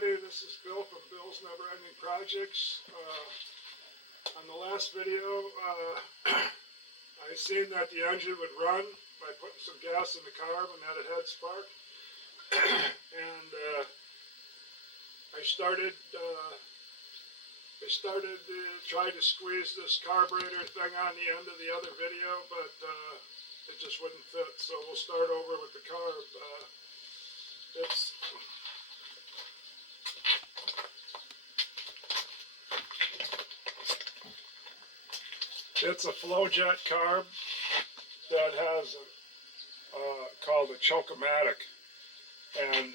everybody, this is Bill from Bill's Never Ending Projects. On the last video, I seen that the engine would run by putting some gas in the carb and that it had spark. And I started to try to squeeze this carburetor thing on the end of the other video, but it just wouldn't fit. So we'll start over with the carb. It's a flow jet carb that has called a choke-o-matic, and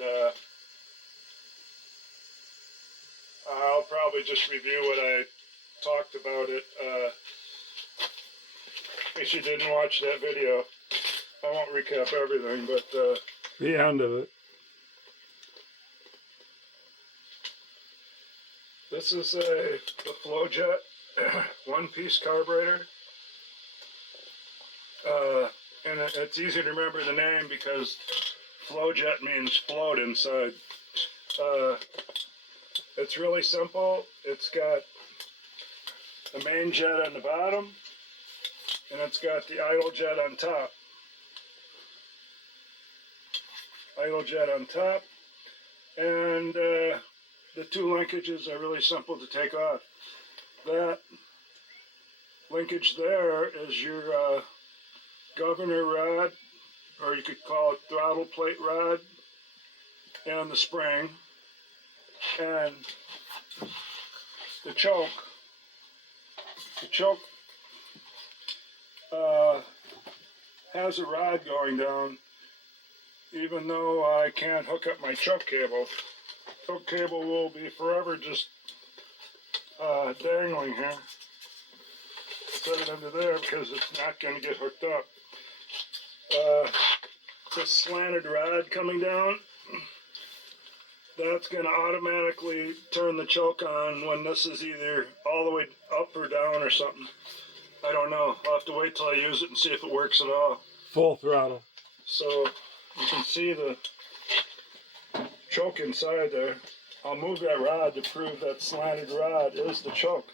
I'll probably just review what I talked about it. In case you didn't watch that video, I won't recap everything, but the end of it. This is the flow jet one-piece carburetor, and it's easy to remember the name because flow jet means float inside. It's really simple. It's got the main jet on the bottom, and it's got the idle jet on top. Idle jet on top, and the two linkages are really simple to take off. That linkage there is your governor rod, or you could call it throttle plate rod, and the spring, and the choke. The choke has a rod going down, even though I can't hook up my choke cable. Choke cable will be forever just dangling here. Set it under there because it's not going to get hooked up. This slanted rod coming down, that's going to automatically turn the choke on when this is either all the way up or down or something. I don't know. I'll have to wait till I use it and see if it works at all. Full throttle. So you can see the choke inside there. I'll move that rod to prove that slanted rod is the choke.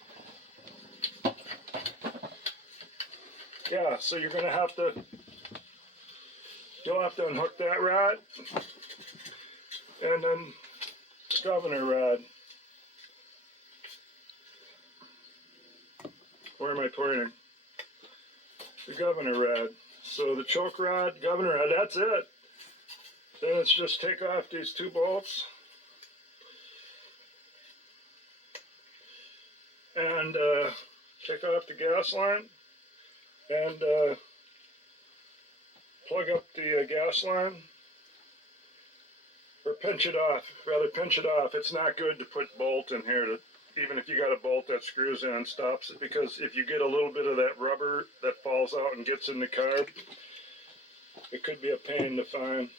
Yeah, so you're going to have to, you'll have to unhook that rod, and then the governor rod. Where am I pointing? The governor rod. So the choke rod, governor rod, that's it. Then it's just take off these two bolts and take off the gas line and plug up the gas line, or pinch it off. Rather pinch it off. It's not good to put bolt in here, even if you got a bolt that screws in and stops it, because if you get a little bit of that rubber that falls out and gets in the carb, it could be a pain to find.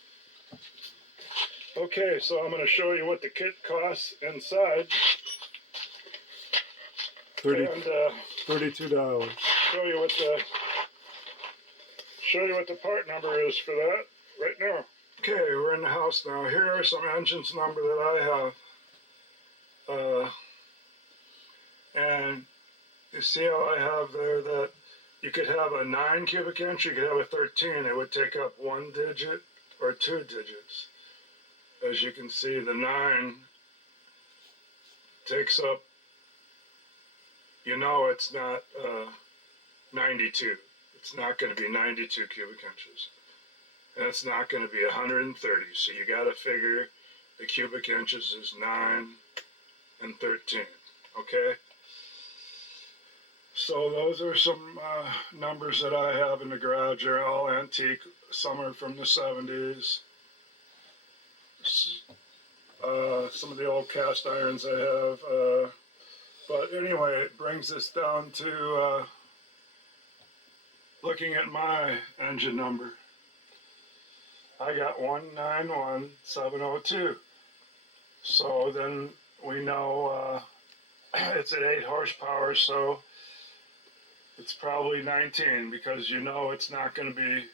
Okay, so I'm going to show you what the kit costs inside. $32. Show you what the part number is for that right now. Okay, we're in the house now. Here are some engines number that I have. And you see how I have there that you could have a 9 cubic inch, you could have a 13. It would take up 1 digit or 2 digits. As you can see, the 9 takes up, you know, it's not 92. It's not going to be 92 cubic inches. And it's not going to be 130. So you got to figure the cubic inches is 9 and 13. Okay? So those are some numbers that I have in the garage. They're all antique. Some are from the 70s. Some of the old cast irons I have. But anyway, it brings us down to looking at my engine number. I got 191702. So then we know it's at 8 horsepower, so it's probably 19, because you know it's not going to be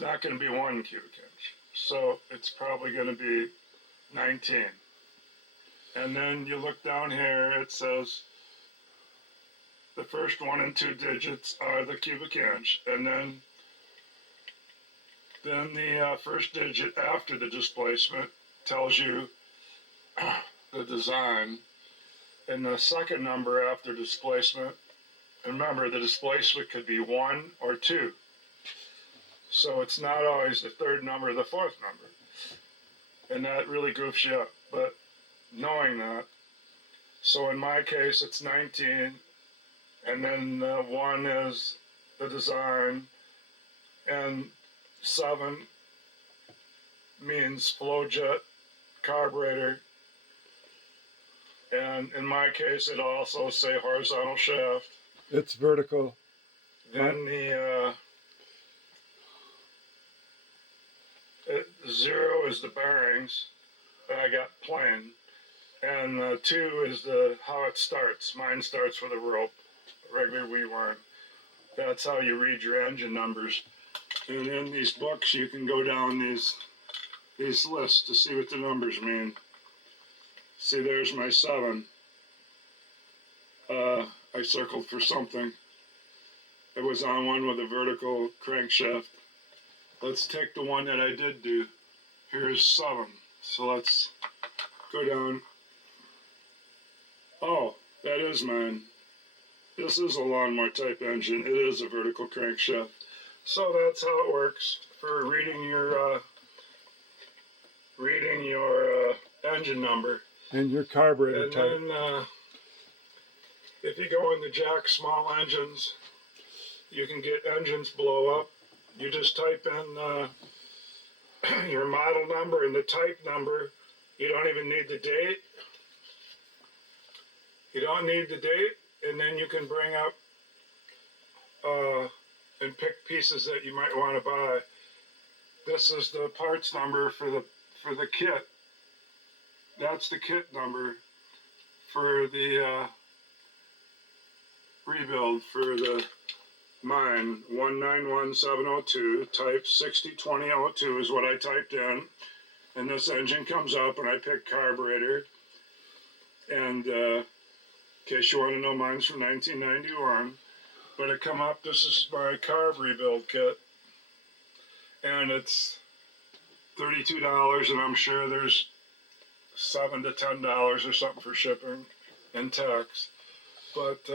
1 cubic inch. So it's probably going to be 19. And then you look down here, it says the first 1 and 2 digits are the cubic inch, and then the first digit after the displacement tells you the design, and the second number after displacement, remember the displacement could be 1 or 2, so it's not always the third number or the fourth number, and that really goofs you up. But knowing that, so in my case it's 19, and then 1 is the design, and 7 means flow jet carburetor, and in my case it'll also say horizontal shaft. It's vertical. Then the 0 is the bearings that I got plain, and 2 is the how it starts. Mine starts with a rope, regular rewind. That's how you read your engine numbers. And in these books, you can go down these lists to see what the numbers mean. See, there's my 7. I circled for something. It was on one with a vertical crankshaft. Let's take the one that I did do. Here's 7. So let's go down. Oh, that is mine. This is a lawnmower type engine. It is a vertical crankshaft. So that's how it works for reading your engine number. And your carburetor and type. then if you go in the jack small engines, you can get engines blow up. You just type in your model number and the type number. You don't even need the date. You don't need the date, and then you can bring up and pick pieces that you might want to buy. This is the parts number for the kit. That's the kit number for the rebuild for the mine. 191702, type 602002 is what I typed in, and this engine comes up, and I pick carburetor. And in case you want to know, mine's from 1991. But it come up, this is my carb rebuild kit, and it's $32, and I'm sure there's $7 to $10 or something for shipping and tax. But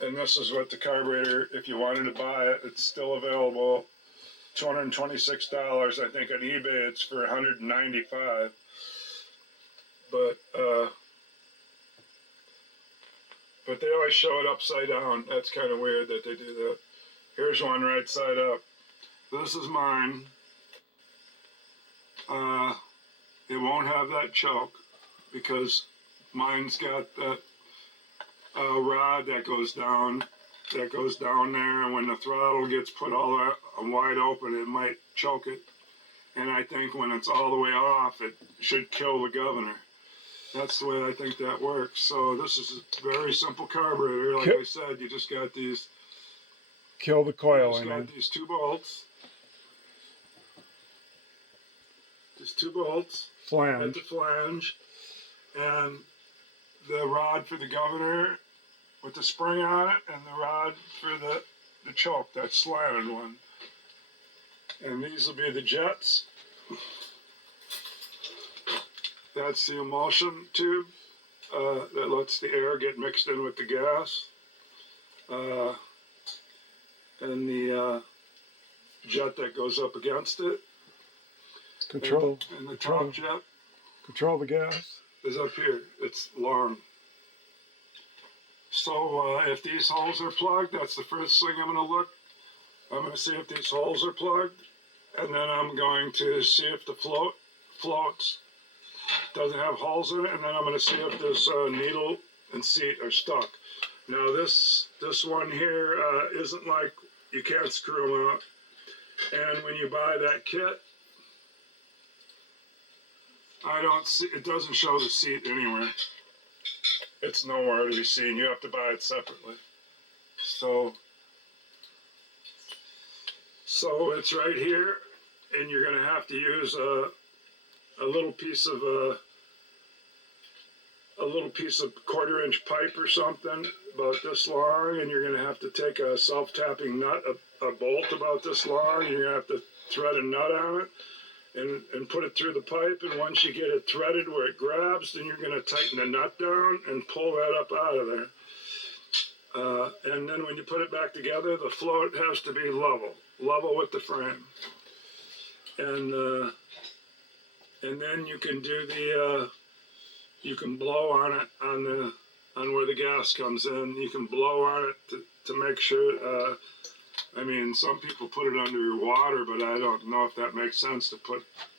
and this is what the carburetor, if you wanted to buy it, it's still available. $226. I think on eBay it's for $195. But they always show it upside down. That's kind of weird that they do that. Here's one right side up. This is mine. It won't have that choke because mine's got that rod that goes down there, and when the throttle gets put all wide open, it might choke it. And I think when it's all the way off, it should kill the governor. That's the way I think that works. So this is a very simple carburetor. Like I said, you just got these. Kill the coil. You just got these 2 bolts. Just 2 bolts. Flange. At the flange. And the rod for the governor with the spring on it, and the rod for the choke, that slanted one. And these will be the jets. That's the emulsion tube that lets the air get mixed in with the gas. And the jet that goes up against it. Control. And the top jet. Control the gas. Is up here. It's long. So if these holes are plugged, that's the first thing I'm going to look. I'm going to see if these holes are plugged. And then I'm going to see if the floats. Doesn't have holes in it, and then I'm going to see if this needle and seat are stuck. Now this one here isn't like, you can't screw them out. And when you buy that kit, I don't see, it doesn't show the seat anywhere. It's nowhere to be seen. You have to buy it separately. So it's right here, and you're going to have to use a little piece of a little piece of 1/4-inch pipe or something about this long, and you're going to have to take a self-tapping nut, a bolt about this long, and you're going to have to thread a nut on it and put it through the pipe. And once you get it threaded where it grabs, then you're going to tighten the nut down and pull that up out of there. And then when you put it back together, the float has to be level with the frame. And then you can do you can blow on it on where the gas comes in. You can blow on it to make sure. I mean, some people put it under water, but I don't know if that makes sense to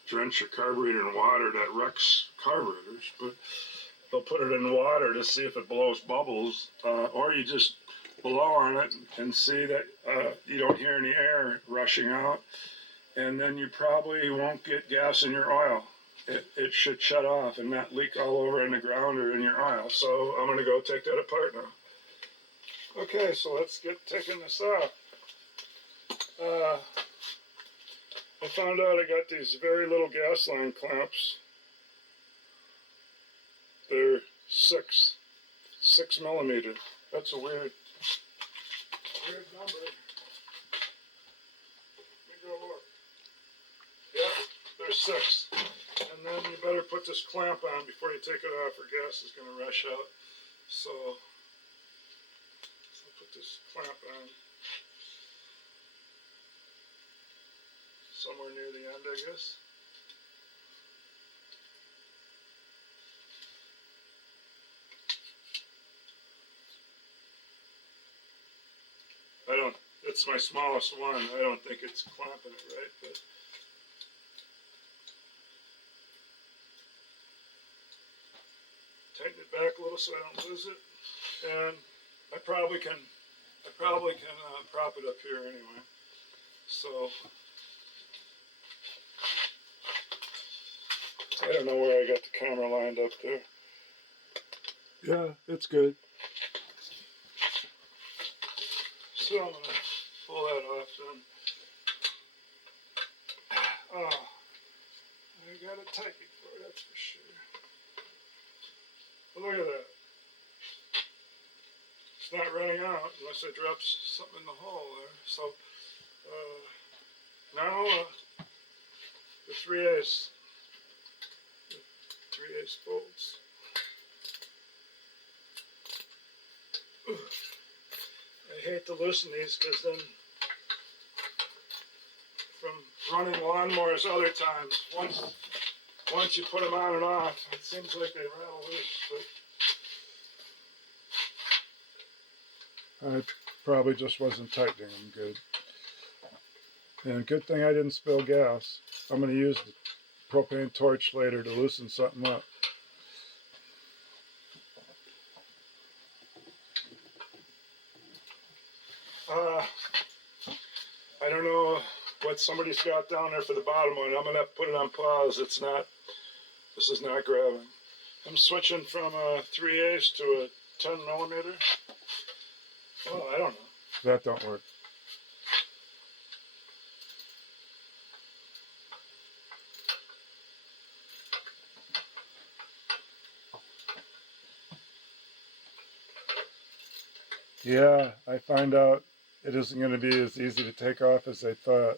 drench your carburetor in water. That wrecks carburetors. But they'll put it in water to see if it blows bubbles, or you just blow on it and see that you don't hear any air rushing out, and then you probably won't get gas in your oil. It should shut off and not leak all over in the ground or in your oil. So I'm going to go take that apart now. Okay, so let's get taking this off. I found out I got these very little gas line clamps. They're 6 millimeter. That's a weird number. Let me go look. Yeah, they're 6. And then you better put this clamp on before you take it off, or gas is going to rush out. So put this clamp on somewhere near the end, I guess. It's my smallest one. I don't think it's clamping it right, but tighten it back a little so I don't lose it. And I probably can prop it up here anyway. So I don't know where I got the camera lined up there. Yeah, it's good. So I'm going to pull that off then. Oh, I got it tight before, that's for sure. But look at that. It's not running out unless I drop something in the hole there. So now the 3/8 bolts. I hate to loosen these because then from running lawnmowers other times, once you put them on and off, it seems like they rattle loose. But I probably just wasn't tightening them good. And good thing I didn't spill gas. I'm going to use the propane torch later to loosen something up. I don't know what somebody's got down there for the bottom one. I'm going to have to put it on pause. This is not grabbing. I'm switching from a 3/8 to a 10 millimeter. Oh, I don't know. That don't work. Yeah, I find out it isn't going to be as easy to take off as I thought,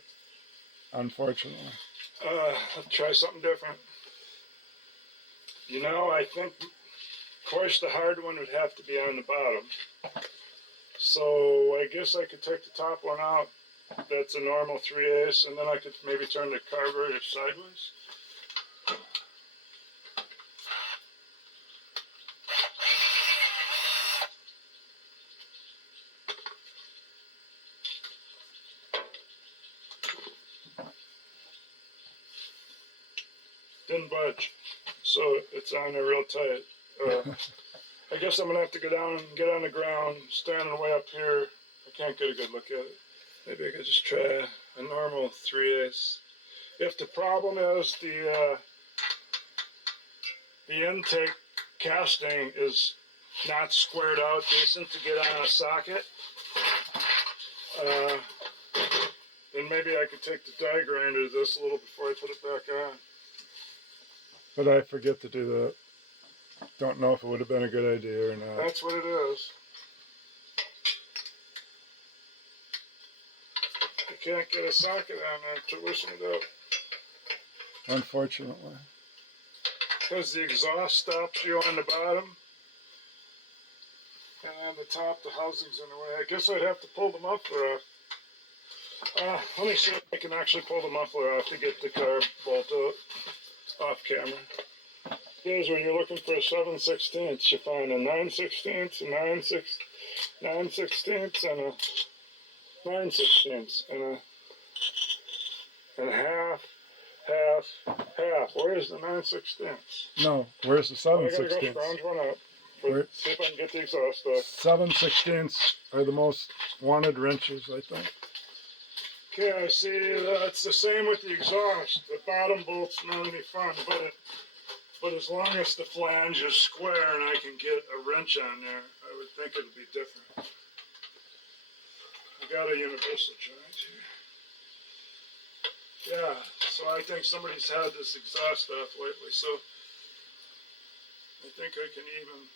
unfortunately. I'll try something different. You know, I think, of course, the hard one would have to be on the bottom. So I guess I could take the top one out. That's a normal 3/8, and then I could maybe turn the carburetor sideways. Didn't budge, so it's on there real tight. I guess I'm gonna have to go down and get on the ground, standing way up here. I can't get a good look at it. Maybe I could just try a normal 3/8. If the problem is the intake casting is not squared out decent to get on a socket, then maybe I could take the die grinder this a little before I put it back on. But I forget to do that. don't know if it would have been a good idea or not. That's what it is. You can't get a socket on there to loosen it up. Unfortunately. Because the exhaust stops you on the bottom. And on the top, the housing's in the way. I guess I'd have to pull the muffler off. Let me see if I can actually pull the muffler off to get the carb bolt out off camera. Here's when you're looking for a 7/16, you find a 9/16, a 9/16, and a 9/16, and a half. Where's the 9/16? No, where's the I gotta go 7/16? scrounge one up. See if I can get the exhaust off. 7/16 are the most wanted wrenches, I think. Okay, I see it's the same with the exhaust. The bottom bolt's not any fun, but as long as the flange is square and I can get a wrench on there, I would think it'd be different. I got a universal joint here. Yeah, so I think somebody's had this exhaust off lately, so I think I can even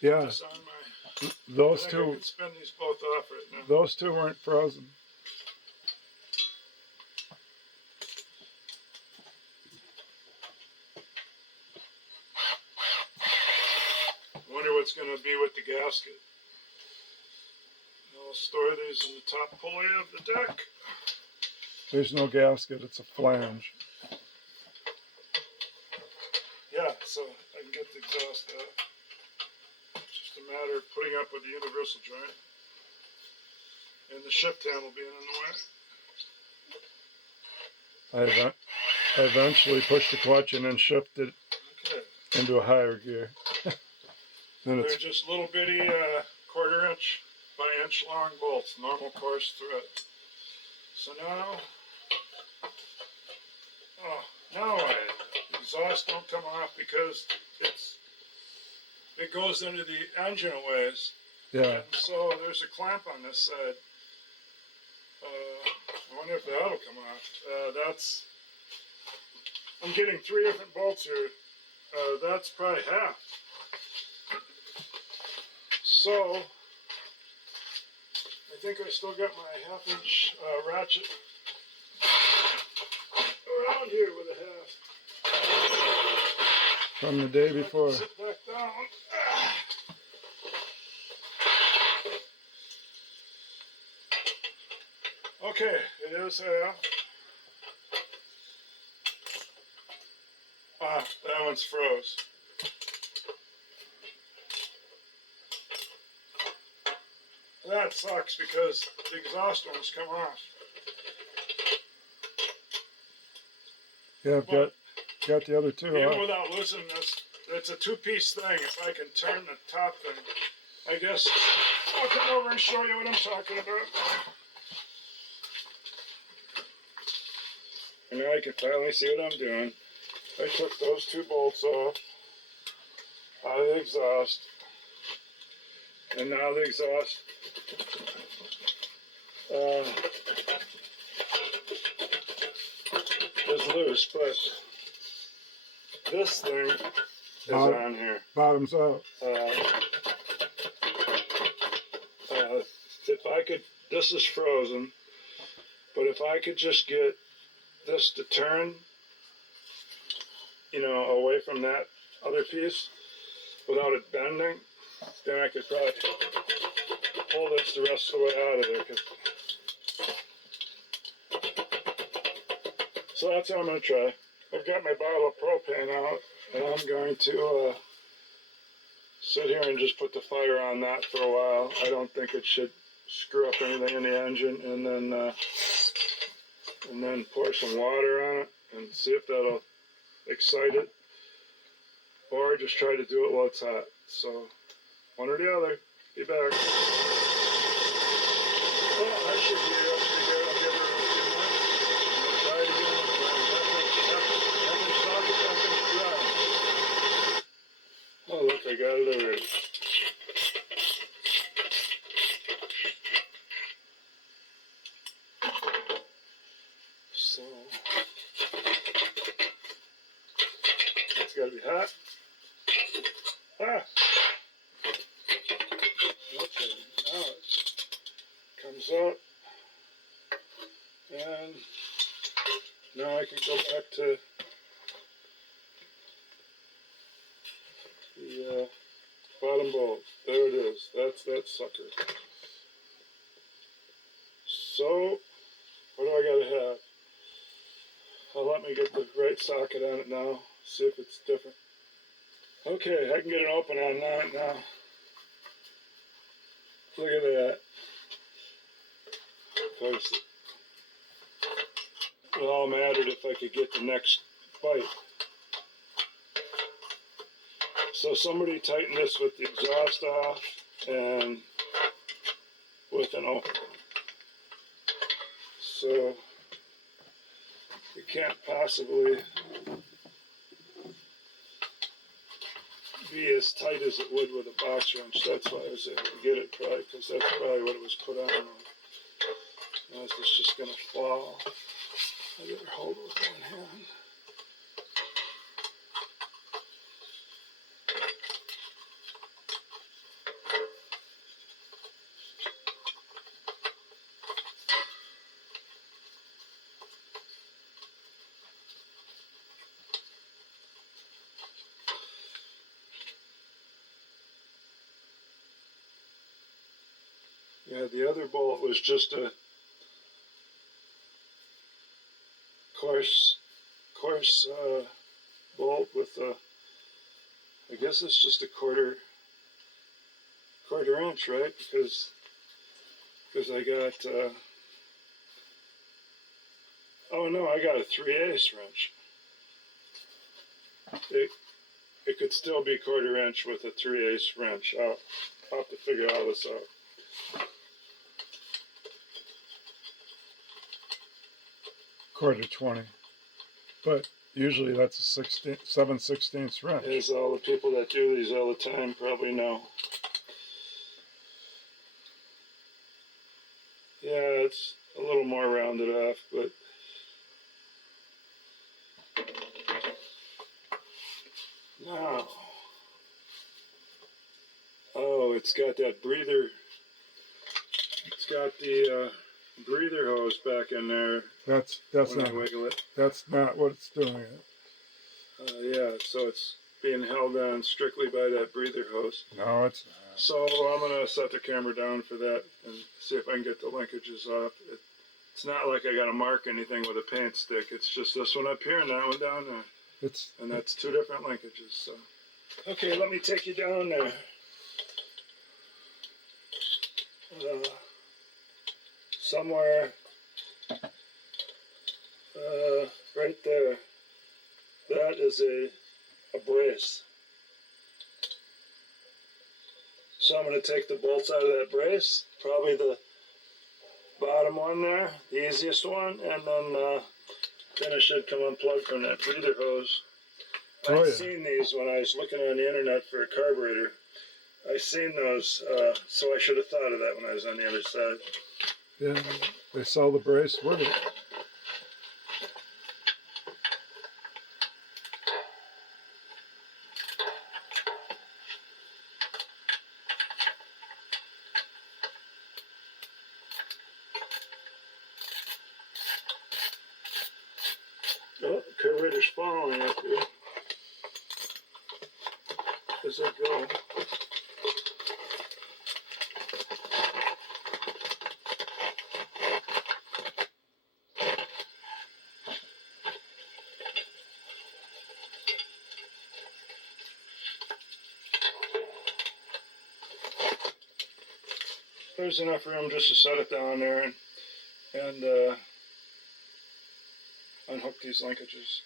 put this on my... Those I two, can spin these both off right now. those two weren't frozen. I wonder what's going to be with the gasket. I'll store these in the top pulley of the deck. There's no gasket, it's a flange. Yeah, so I can get the exhaust out. Just a matter of putting up with the universal joint. And the shift handle being in the way. I eventually pushed the clutch and then shifted Okay. into a higher gear. Then They're it's just little bitty 1/4 inch by inch long bolts, normal coarse thread. So now, now the exhaust don't come off because it goes into the engine a ways. yeah. And so there's a clamp on this side. I wonder if that'll come off. I'm getting 3 different bolts here. That's probably half. So, I think I still got my 1/2 inch ratchet around here with a half. From the day before. Sit back down. Okay, it is half. That one's froze. That sucks because the exhaust ones come off. Yeah, I've got the other two Even off. without loosening this, it's a 2-piece thing. If I can turn the top thing, I guess I'll come over and show you what I'm talking about. And now I can finally see what I'm doing. I took those 2 bolts off out of the exhaust. And now the exhaust is loose, but this thing is on here. Bottoms out. If I could, this is frozen, but if I could just get this to turn, away from that other piece without it bending, then I could probably pull this the rest of the way out of there. So that's what I'm going to try. I've got my bottle of propane out, and I'm going to sit here and just put the fire on that for a while. I don't think it should screw up anything in the engine, and then pour some water on it and see if that'll excite it, or just try to do it while it's hot. So one or the other. Be back. Well, I should be able to get it. I'll give her a few minutes. Try it again. Oh, look, I got it already. So, it's got gotta be hot. Ah! Okay, now it comes out. And now I can go back to the bottom bolt. There it is. That's that sucker. So, what do I gotta have? Let me get the right socket on it now. See if it's different. Okay, I can get it open on that now. Look at that. It all mattered if I could get the next bite. So somebody tightened this with the exhaust off and with an open. So it can't possibly be as tight as it would with a box wrench. That's why I was able to get it probably, because that's probably what it was put on. Now it's just going to fall. I better hold it with one hand. Yeah, the other bolt was just a coarse bolt with a, I guess it's just a quarter inch, right? Because I got, oh no, I got a 3/8 wrench. It could still be quarter inch with a 3/8 wrench. I'll have to figure all this out. Quarter 20, but usually that's a 7/16 wrench. As all the people that do these all the time probably know. Yeah, it's a little more rounded off, but now, oh, it's got that breather. It's got the breather hose back in there. That's when not I wiggle it. That's not what it's doing. Yeah, so it's being held on strictly by that breather hose. No, it's not. So I'm gonna set the camera down for that and see if I can get the linkages off. It's not like I got to mark anything with a paint stick. It's just this one up here and that one down there. And that's two different linkages. So, okay, let me take you down there. Somewhere right there. That is a brace. So I'm going to take the bolts out of that brace, probably the bottom one there, the easiest one, and then it should come unplugged from that breather hose. I've seen these when I was looking on the internet for a carburetor. I seen those, so I should have thought of that when I was on the other side. Yeah, they sell the brace with it. Oh, carburetor's falling up here. As I go. There's enough room just to set it down there and unhook these linkages.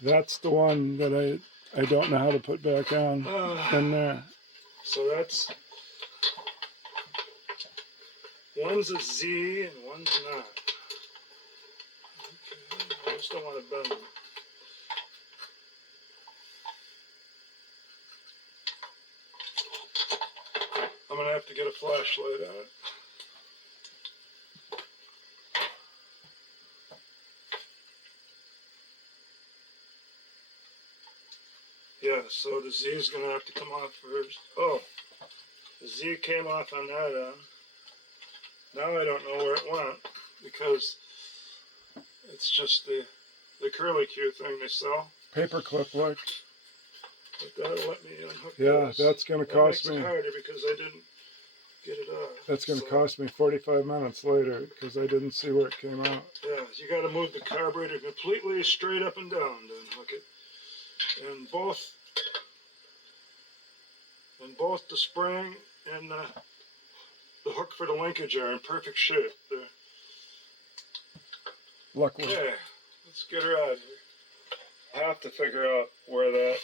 That's the one that I don't know how to put back on in there. So that's, one's a Z and one's not. Okay, I just don't want to bend them. I'm going to have to get a flashlight on it. Yeah, so the Z is going to have to come off first. Oh, the Z came off on that end. Now I don't know where it went because it's just the curlicue thing they sell. Paperclip look. But that'll let me unhook Yeah, this. that's going to That cost makes me. it harder because I didn't get it off. That's going to So, cost me 45 minutes later because I didn't see where it came out. Yeah, you got to move the carburetor completely straight up and down to unhook it. And both the spring and the hook for the linkage are in perfect shape. Luckily. Okay, let's get her out of here. I have to figure out where that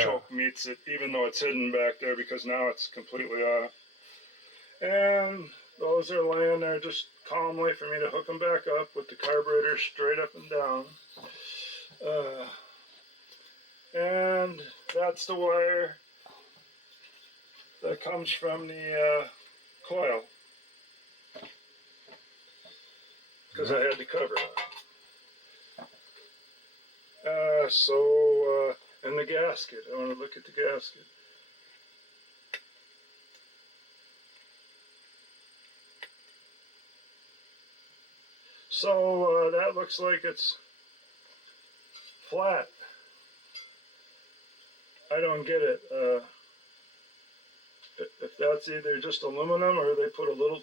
choke meets it, even though it's hidden back there because now it's completely off. And those are laying there just calmly for me to hook them back up with the carburetor straight up and down. And that's the wire that comes from the coil because I had to cover it. And the gasket. I want to look at the gasket. So that looks like it's flat. I don't get it. If that's either just aluminum or they put a little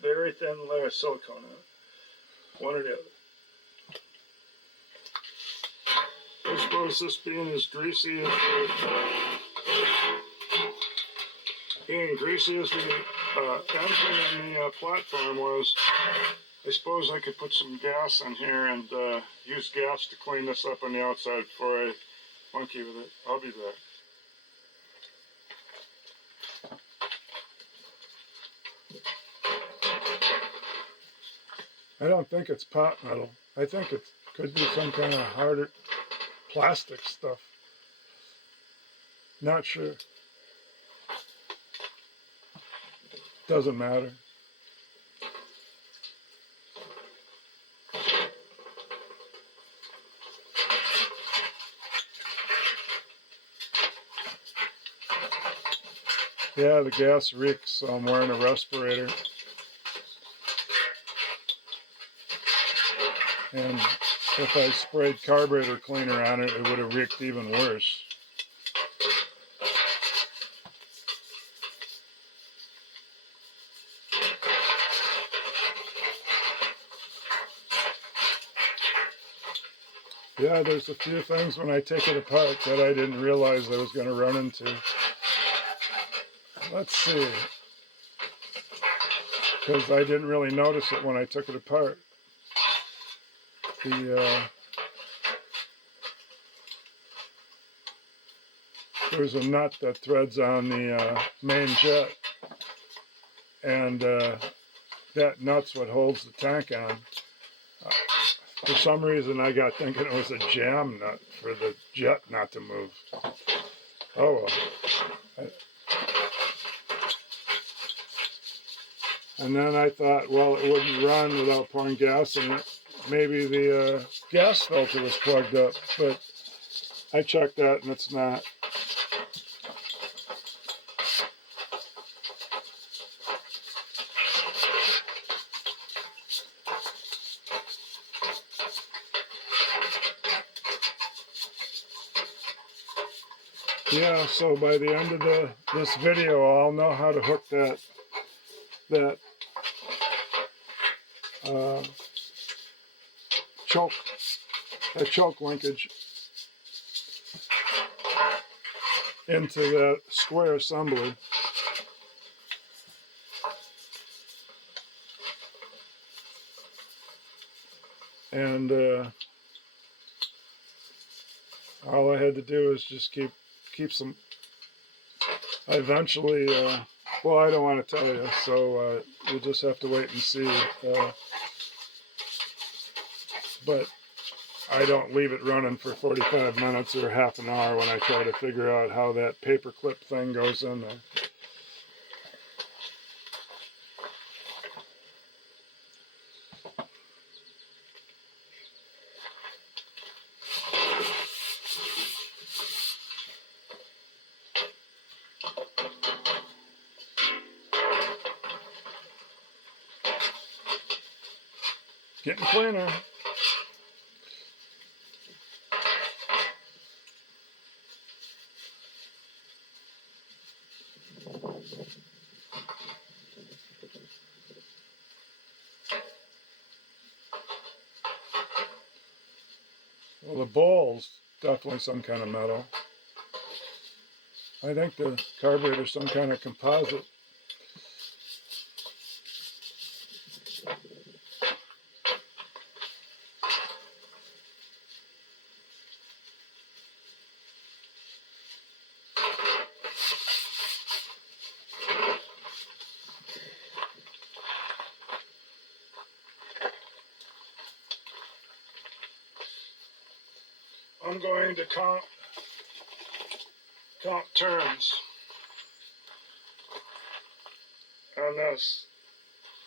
very thin layer of silicone on it. One or the other. I suppose this being as greasy as the engine in the platform was, I suppose I could put some gas in here and use gas to clean this up on the outside before I monkey with it. I'll be back. I don't think it's pot metal. I think it could be some kind of harder plastic stuff. Not sure. Doesn't matter. Yeah, the gas reeks, so I'm wearing a respirator. And if I sprayed carburetor cleaner on it, it would have reeked even worse. Yeah, there's a few things when I take it apart that I didn't realize I was going to run into. Let's see. Because I didn't really notice it when I took it apart. There's a nut that threads on the main jet. And that nut's what holds the tank on. For some reason, I got thinking it was a jam nut for the jet not to move. Oh well. And then I thought, well, it wouldn't run without pouring gas in it. Maybe the gas filter was plugged up, but I checked that and it's not. Yeah, so by the end of this video, I'll know how to hook that choke linkage into that square assembly. And all I had to do is just keep some. I eventually, well, I don't want to tell you, so you'll just have to wait and see. But I don't leave it running for 45 minutes or half an hour when I try to figure out how that paperclip thing goes in there. Getting cleaner. Well, the bowl's definitely some kind of metal. I think the carburetor's some kind of composite. I'm going to count turns on this.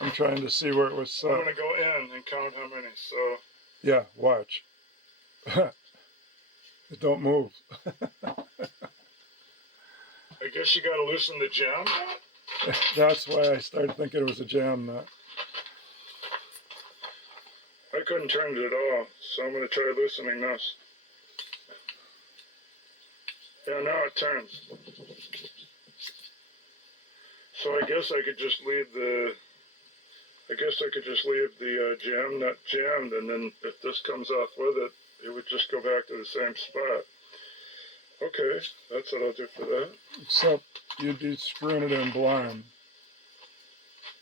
I'm trying to see where it was set. I'm going to go in and count how many. So Yeah, watch. Don't move. I guess you got to loosen the jam. That's why I started thinking it was a jam nut. I couldn't turn it at all, so I'm going to try loosening this. Yeah, now it turns. So I guess I could just leave the. Jam nut jammed, and then if this comes off with it, it would just go back to the same spot. Okay, that's what I'll do for that. Except you'd be screwing it in blind.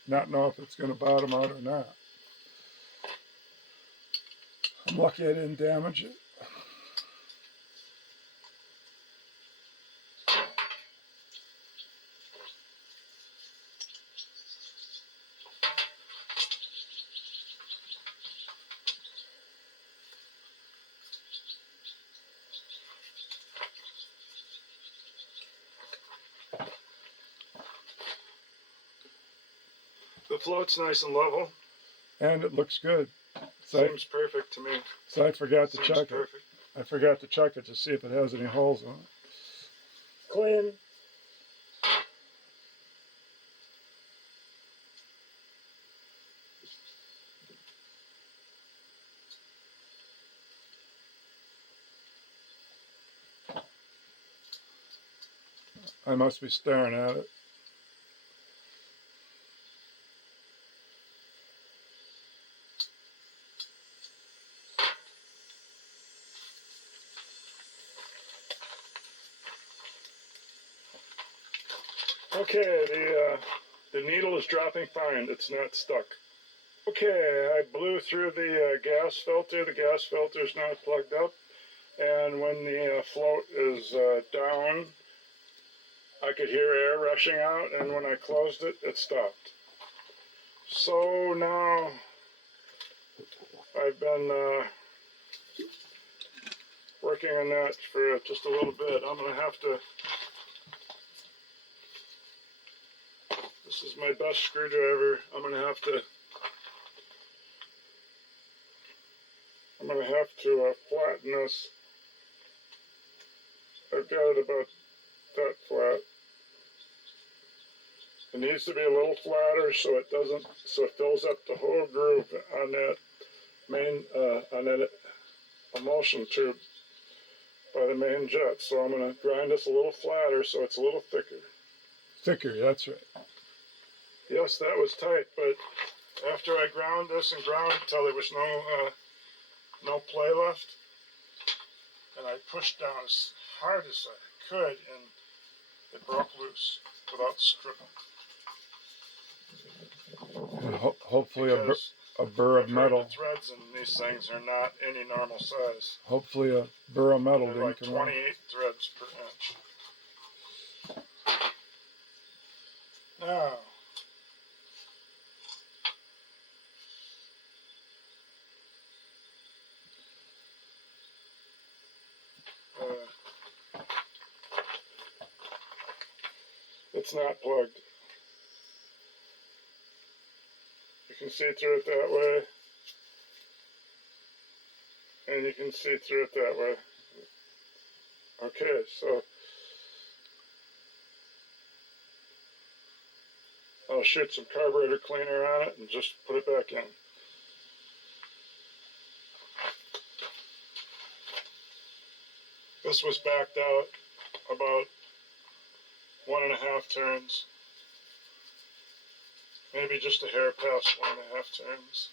Not know if it's going to bottom out or not. I'm lucky I didn't damage it. The float's nice and level. And it looks good. So Seems perfect to me. So I forgot to Seems check perfect. it. I forgot to check it to see if it has any holes in it. Clean. I must be staring at it. Okay, the needle is dropping fine. It's not stuck. Okay, I blew through the gas filter. The gas filter is now plugged up. And when the float is down, I could hear air rushing out. And when I closed it, it stopped. So now I've been working on that for just a little bit. I'm going to have to. This is my best screwdriver. I'm going to have to flatten this. I've got it about that flat. It needs to be a little flatter so it fills up the whole groove on that main on that emulsion tube by the main jet. So I'm going to grind this a little flatter so it's a little thicker. Thicker, that's right. Yes, that was tight, but after I ground this and ground it until there was no play left, and I pushed down as hard as I could, and it broke loose without stripping. And hopefully a burr of I've heard metal. the threads in these things are not any normal size. Hopefully a burr of metal They're didn't like come out. 28 threads per inch. Now, it's not plugged. You can see through it that way, and you can see through it that way. Okay, so I'll shoot some carburetor cleaner on it and just put it back in. this was backed out about 1.5 turns. Maybe just a hair past 1.5 turns.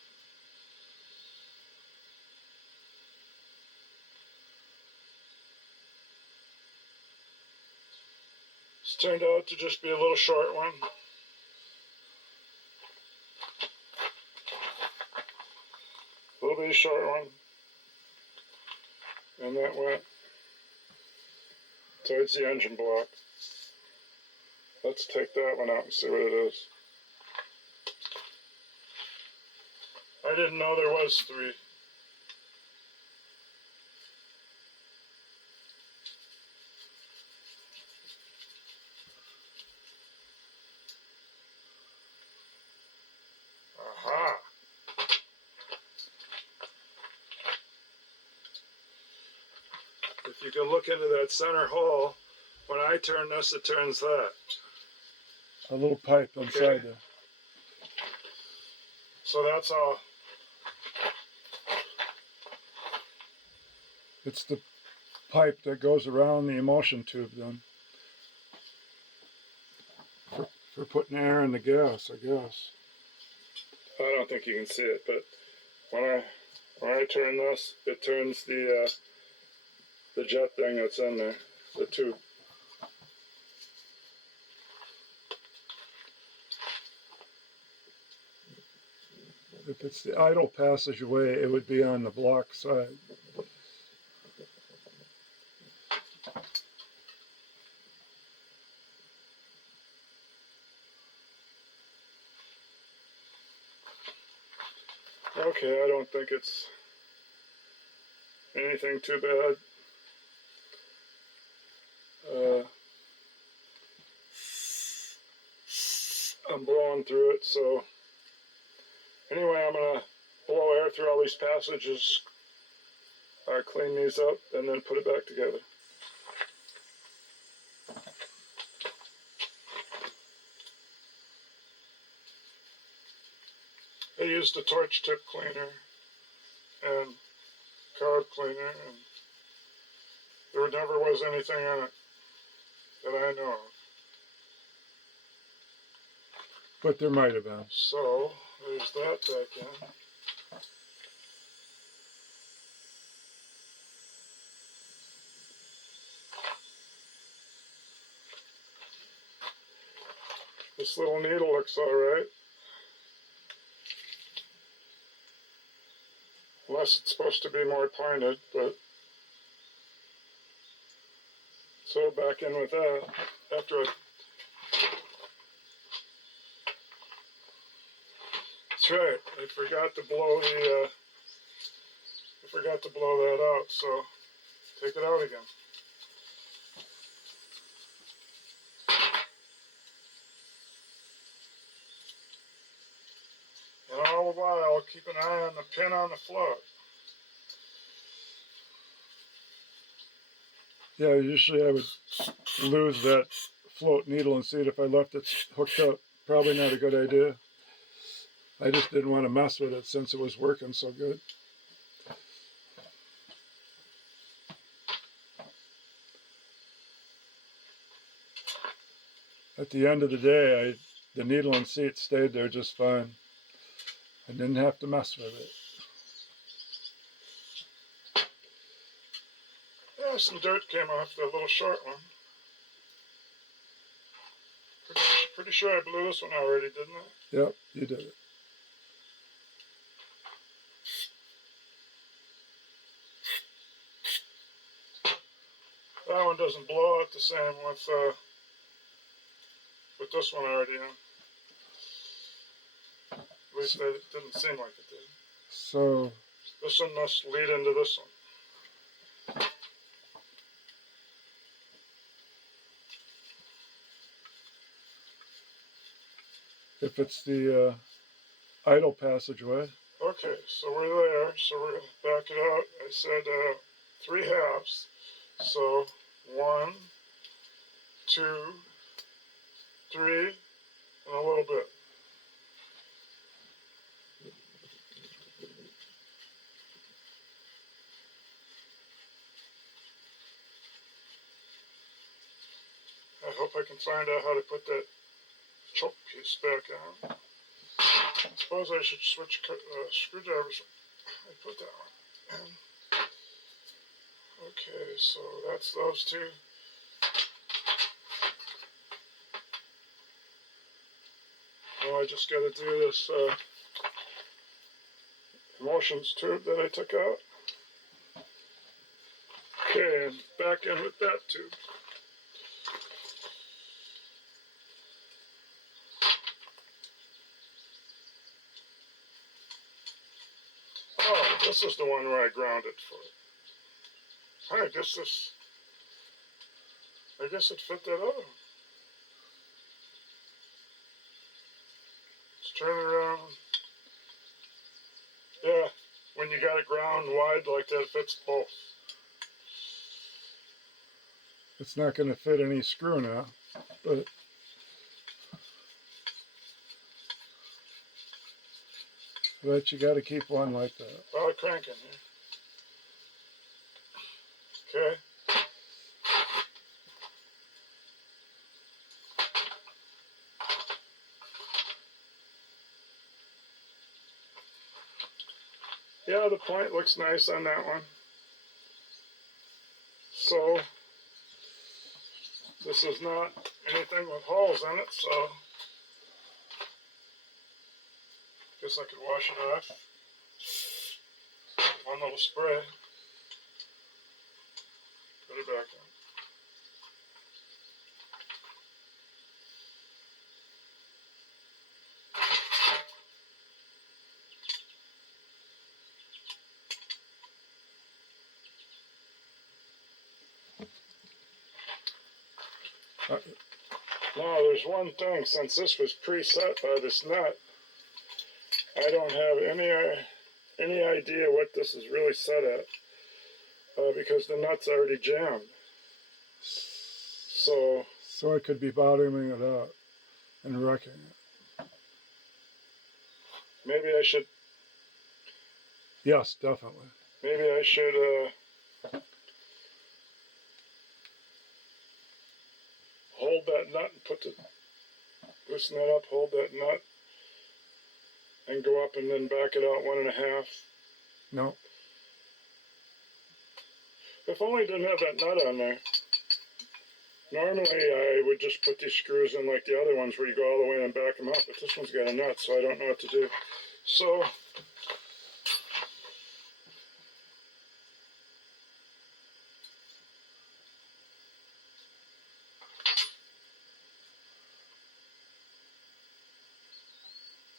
This turned out to just be a little short one. A little bitty short one. And that went towards the engine block. Let's take that one out and see what it is. I didn't know there was 3. Aha! If you can look into that center hole, when I turn this, it turns that. A little pipe inside Okay. there. So that's all. It's the pipe that goes around the emulsion tube then. For putting air in the gas, I guess. I don't think you can see it, but when I turn this, it turns the jet thing that's in there, the tube. If it's the idle passageway, it would be on the block side. Okay, I don't think it's anything too bad. I'm blowing through it, so anyway, I'm going to blow air through all these passages, clean these up, and then put it back together. I used a torch tip cleaner and carb cleaner, and there never was anything in it that I know of. But there might have been. So there's that back in. This little needle looks alright. Unless it's supposed to be more pointed, but so back in with that. After I, that's right, I forgot to blow that out, so take it out again. And all the while, keep an eye on the pin on the float. Yeah, usually I would lose that float needle and see it if I left it hooked up. Probably not a good idea. I just didn't want to mess with it since it was working so good. At the end of the day, the needle and seat stayed there just fine. I didn't have to mess with it. Yeah, some dirt came off the little short one. Pretty sure I blew this one already, didn't I? Yep, you did it. That one doesn't blow out the same with this one already in. At least it didn't seem like it did. So This one must lead into this one. if it's the idle passageway, Okay, so we're there. So we're going to back it out. I said 3 halves. So 1, 2, 3, and a little bit. hope I can find out how to put that choke piece back on. I suppose I should switch screwdrivers. I put that one in. Okay, so that's those two. Now I just got to do this emulsions tube that I took out. Okay, and back in with that tube. Oh, this is the one where I grounded for it. I guess it fit that other one. Let's turn it around. Yeah, when you got it ground wide like that, it fits both. It's not going to fit any screw now, but you got to keep one like that. Well, cranking here. Okay. Yeah, the point looks nice on that one. So, this is not anything with holes in it, so guess I could wash it off. One little spray. Put it back in. Now, there's one thing, since this was preset by this nut, I don't have any idea what this is really set at, because the nut's already jammed. So it could be bottoming it out and wrecking it. maybe I should. Yes, definitely. Maybe I should hold that nut and loosen that up, hold that nut, and go up and then back it out 1.5. No. If only I didn't have that nut on there. Normally I would just put these screws in like the other ones where you go all the way and back them up, but this one's got a nut, so I don't know what to do. So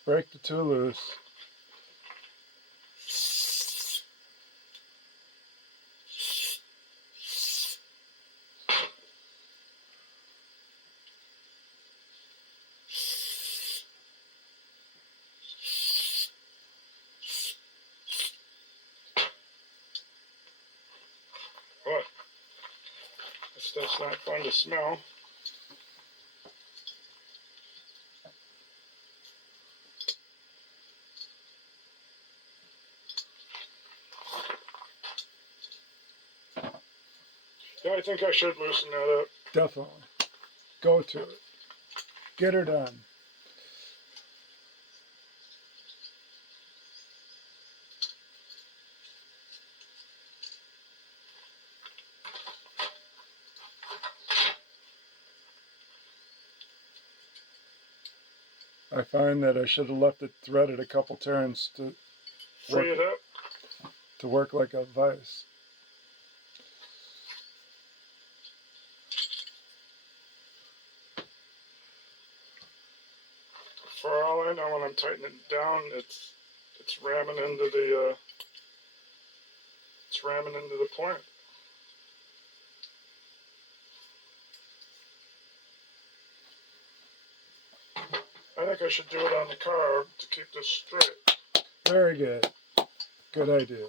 break the two loose. what? This stuff's not fun to smell. Yeah, I think I should loosen that up. Definitely. Go to it. Get her done. I find that I should have left it threaded a couple turns to Free it up. work like a vise. For all I know, when I'm tightening it down, it's ramming into the point. I think I should do it on the carb to keep this straight. Very good. Good idea.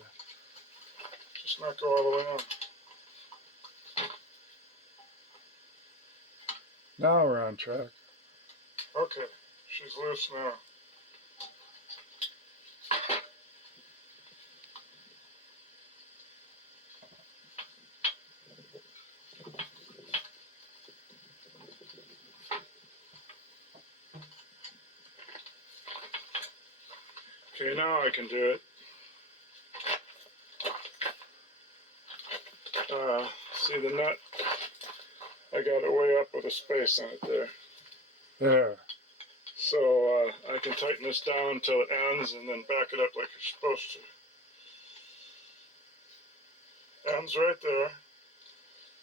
Just not go all the way on. Now we're on track. Okay, she's loose now. Okay, now I can do it. See the nut? I got it way up with a space on it there. There. So I can tighten this down until it ends and then back it up like you're supposed to. Ends right there.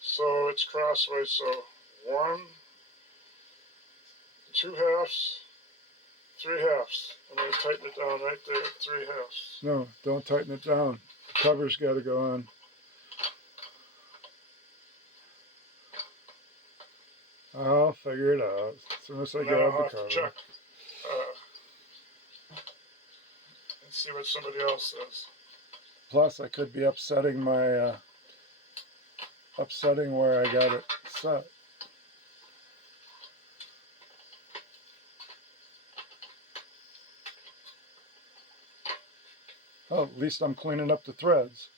So it's crossways, so 1, 2 halves, 3 halves. I'm going to tighten it down right there at 3 halves. No, don't tighten it down. The cover's got to go on. I'll figure it out as soon as I Now grab I'll the have to cover. check and see what somebody else says. Plus, I could be upsetting my upsetting where I got it set. Oh, at least I'm cleaning up the threads.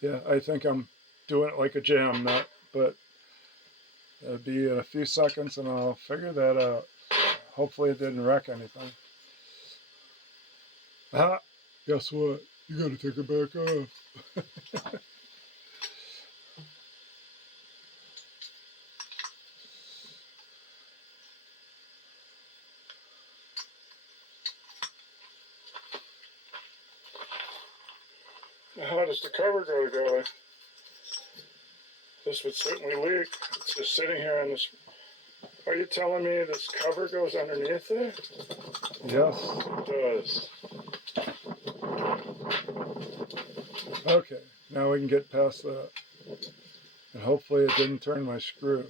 Yeah, I think I'm doing it like a jam nut, but it'll be in a few seconds and I'll figure that out. Hopefully it didn't wreck anything. Ah, guess what? You gotta take it back off. Now how does the cover go together? This would certainly leak. It's just sitting here on this. Are you telling me this cover goes underneath there? Yes. It does. Okay, now we can get past that. And hopefully it didn't turn my screw,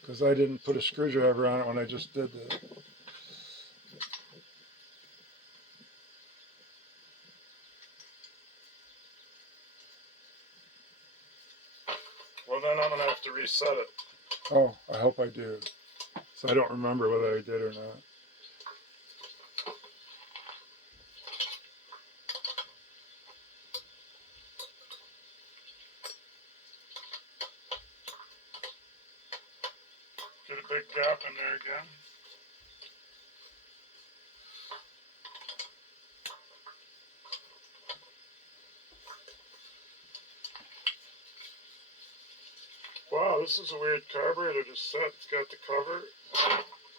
because I didn't put a screwdriver on it when I just did that. Well, then I'm going to have to reset it. Oh, I hope I do. So I don't remember whether I did or not. Get a big gap in there again. Wow, this is a weird carburetor to set. It's got the cover.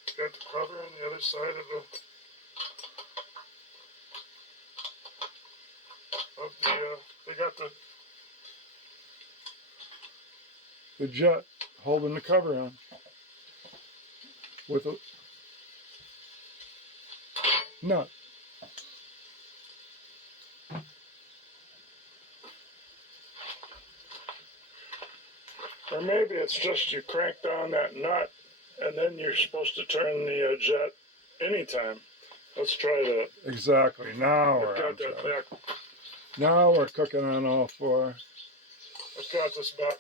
It's got the cover on the other side of they got The jet holding the cover on with a nut. or maybe it's just you crank down that nut and then you're supposed to turn the jet anytime. Let's try that. Exactly. Now I've we're got on that track. back. Now we're cooking on all four. I've got this back.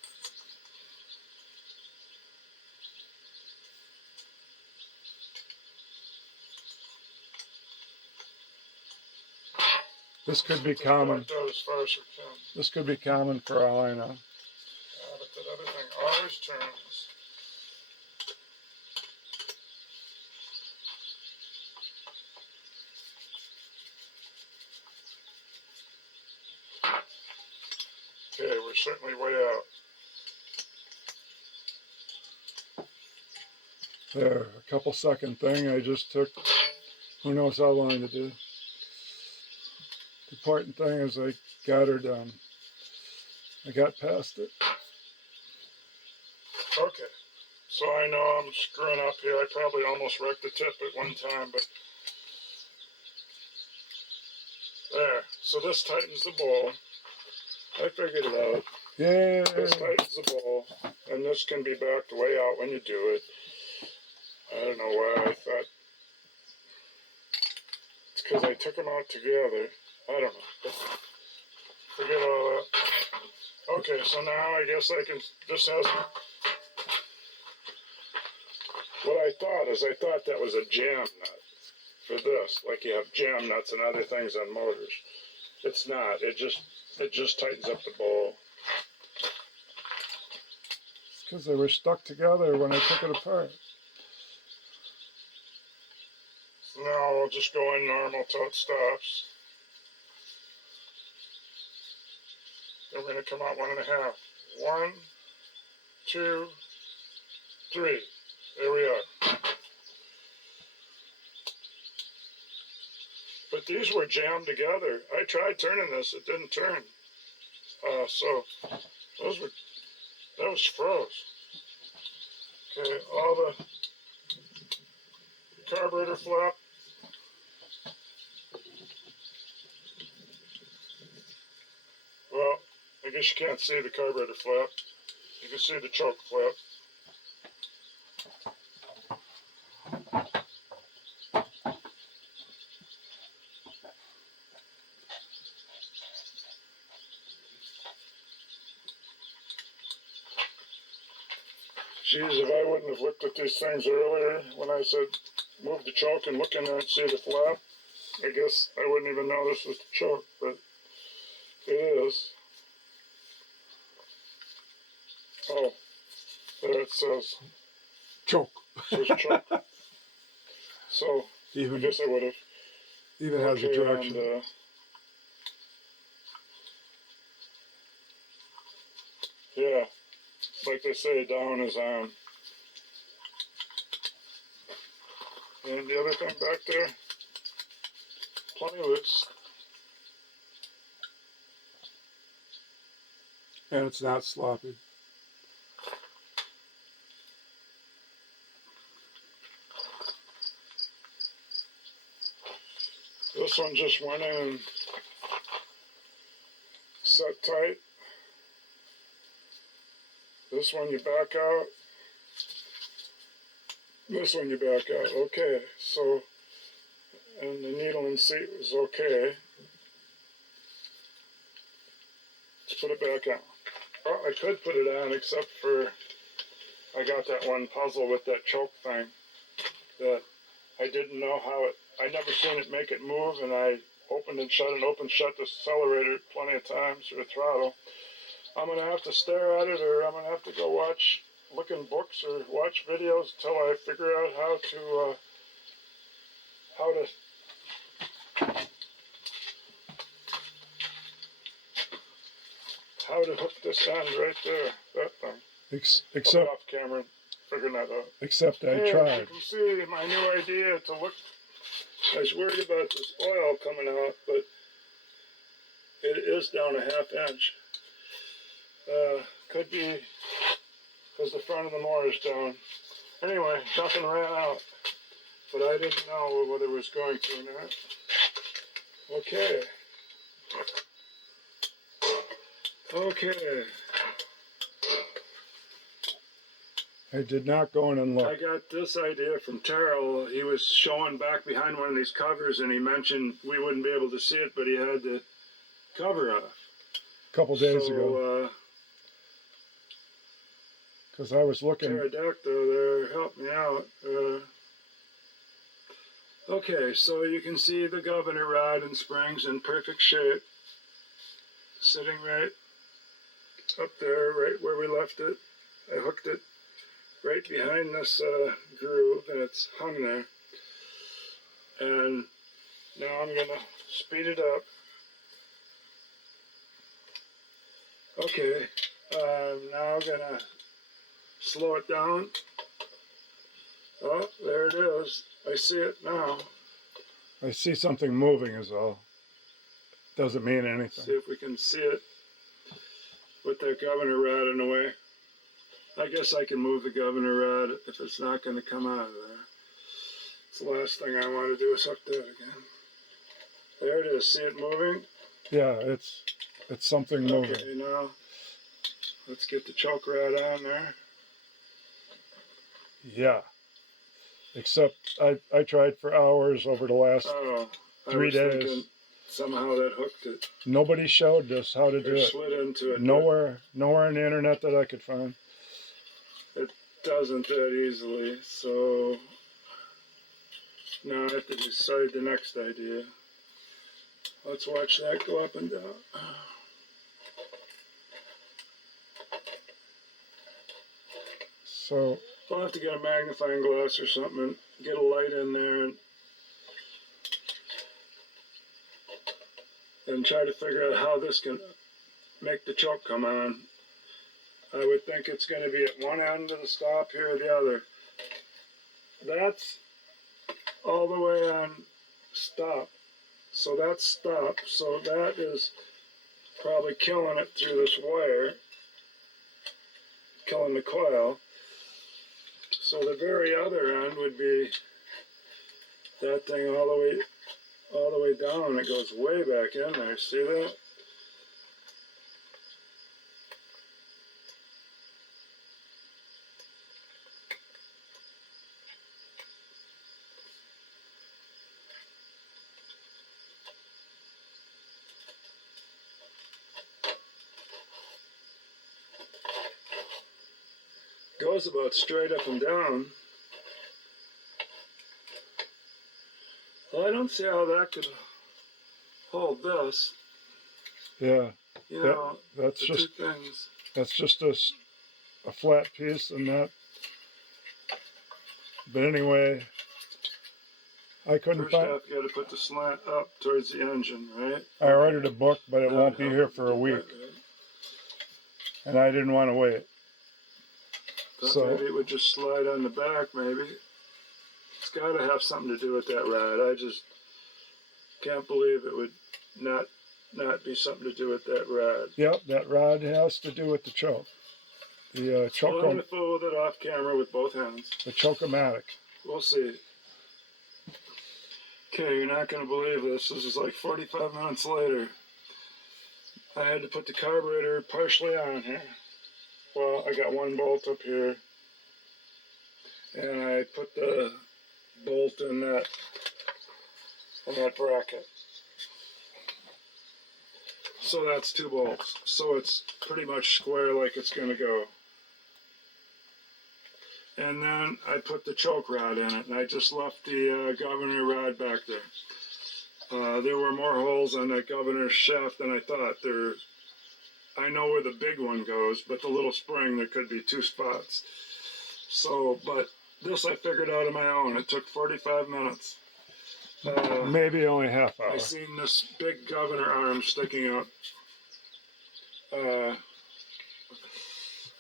This could be Take common. that out as far as we can. This could be common for all I know. But that other thing always turns. Okay, we're certainly way out. There, a couple second thing I just took, who knows how long to do. The important thing is I got her done. I got past it. Okay, so I know I'm screwing up here. I probably almost wrecked the tip at one time, but there. So this tightens the bowl. I figured it out. Yeah. This tightens the bowl, and this can be backed way out when you do it. I don't know why I thought. It's because I took them out together. I don't know. Forget all that. Okay, so now I guess I can. This has. What I thought is I thought that was a jam nut. for this, like you have jam nuts and other things on motors. It's not. It just tightens up the bowl. It's because they were stuck together when I took it apart. So now we'll just go in normal till it stops. Then we're going to come out 1.5. 1, 2, 3. There we are. But these were jammed together. I tried turning this, it didn't turn. So that was froze. Okay, all the carburetor flap. Well, I guess you can't see the carburetor flap. You can see the choke flap. Geez, if I wouldn't have looked at these things earlier when I said move the choke and look in there and see the flap, I guess I wouldn't even know this was the choke, but it is. Oh, there it says Choke. choke. So I guess I would have. Even has a direction. And, yeah, like they say, down is on. And the other thing back there, plenty loose. And it's not sloppy. This one just went in set tight. This one you back out. This one you back out. Okay, so, and the needle and seat was okay. Let's put it back on. Oh, I could put it on except for I got that one puzzle with that choke thing that I didn't know how it, I never seen it make it move, and I opened and shut the accelerator plenty of times, or the throttle. I'm going to have to stare at it, or I'm going to have to go look in books or watch videos until I figure out how to hook this end right there, that thing. Except off camera, figuring that out. Except I Hey, tried. you can see my new idea to look. I was worried about this oil coming out, but it is down 1/2 inch. Could be because the front of the motor is down. Anyway, nothing ran out, but I didn't know whether it was going to or not. Okay. Okay. I did not go in and look. I got this idea from Terrell. He was showing back behind one of these covers, and he mentioned we wouldn't be able to see it, but he had the cover off. A couple days ago. Because I was looking. Pterodactyl there helped me out. Okay, so you can see the governor rod and springs in perfect shape, sitting right up there, right where we left it. I hooked it right behind this groove, and it's hung there. And now I'm going to speed it up. Okay, now I'm going to slow it down. Oh, there it is. I see it now. I see something moving is all. Doesn't mean anything. See if we can see it with that governor rod in the way. I guess I can move the governor rod if it's not going to come out of there. It's the last thing I want to do is hook that again. There it is. See it moving? Yeah, it's something moving. Okay, now let's get the choke rod on there. Yeah. Except I tried for hours over the last 3 days. Somehow that hooked it. Nobody showed us how to do it. Slid into it. Nowhere on the internet that I could find. It doesn't that easily, so Now I have to decide the next idea. Let's watch that go up and down. So I'll have to get a magnifying glass or something and get a light in there and try to figure out how this can make the choke come on. I would think it's going to be at one end of the stop here or the other. That's all the way on stop. So that's stop. So that is probably killing it through this wire, killing the coil. So the very other end would be that thing all the way down. It goes way back in there. See that? Goes about straight up and down. Well, I don't see how that could hold this. yeah, You know, that's the just two things. a flat piece and that. But anyway, I couldn't First find. off, you got to put the slant up towards the engine, right? I ordered a book, but it That won't would be help here if for you a did week, that, right? and I didn't want to wait. Thought So maybe it would just slide on the back, maybe. It's got to have something to do with that rod. I just can't believe it would not be something to do with that rod. yep, that rod has to do with the choke. The Well, I'm choke, going to fool with it off camera with both hands. the choke-o-matic. We'll see. Okay, you're not going to believe this. This is like 45 minutes later. I had to put the carburetor partially on here. Well, I got one bolt up here. And I put the bolt in that bracket. So that's two bolts. So it's pretty much square like it's going to go. And then I put the choke rod in it, and I just left the governor rod back there. There were more holes on that governor shaft than I thought. I know where the big one goes, but the little spring, there could be two spots. So, but this I figured out on my own. It took 45 minutes. Maybe only half hour. I seen this big governor arm sticking up.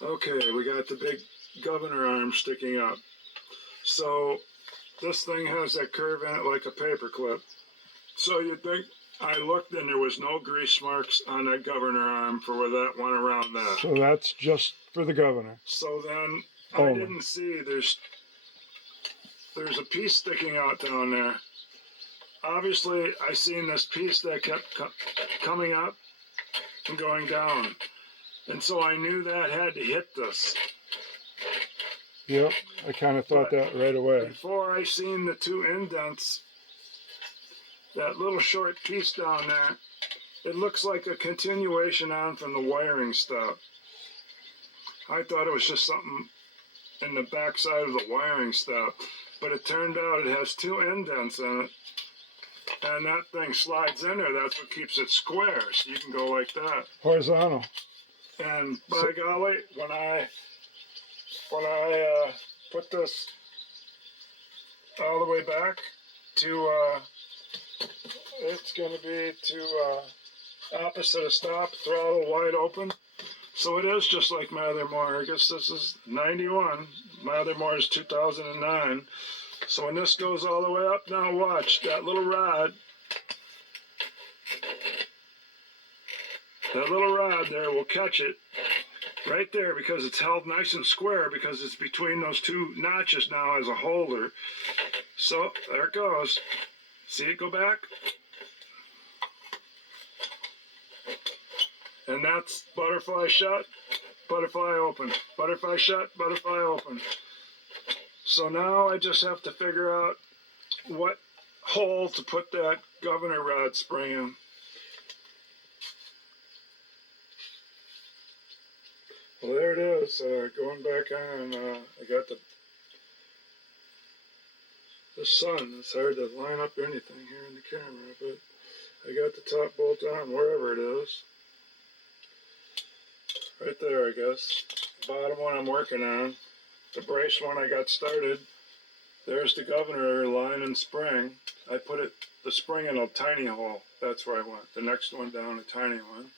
Okay, we got the big governor arm sticking up. So this thing has that curve in it like a paper clip. So you'd think, I looked and there was no grease marks on that governor arm for where that went around that. So that's just for the governor. So then Only. I didn't see there's a piece sticking out down there. Obviously, I seen this piece that kept coming up and going down. And so I knew that had to hit this. Yep, I kind of thought that right away. Before I seen the two indents, that little short piece down there, it looks like a continuation on from the wiring stop. I thought it was just something in the back side of the wiring stop, but it turned out it has two indents in it, and that thing slides in there. That's what keeps it square, so you can go like that. Horizontal. And by golly, when I put this all the way back to it's going to be to opposite of stop, throttle wide open. So it is just like my other motor. I guess this is 91. My other motor is 2009. So when this goes all the way up, now watch that little rod. That little rod there will catch it right there because it's held nice and square because it's between those two notches now as a holder. So there it goes. See it go back? And that's butterfly shut, butterfly open, butterfly shut, butterfly open. So now I just have to figure out what hole to put that governor rod spring in. Well, there it is, going back on. I got the sun. It's hard to line up anything here in the camera, but I got the top bolt on wherever it is. Right there, I guess. Bottom one I'm working on. The brace one I got started. There's the governor line and spring. I put the spring in a tiny hole. That's where I want. The next one down, a tiny one.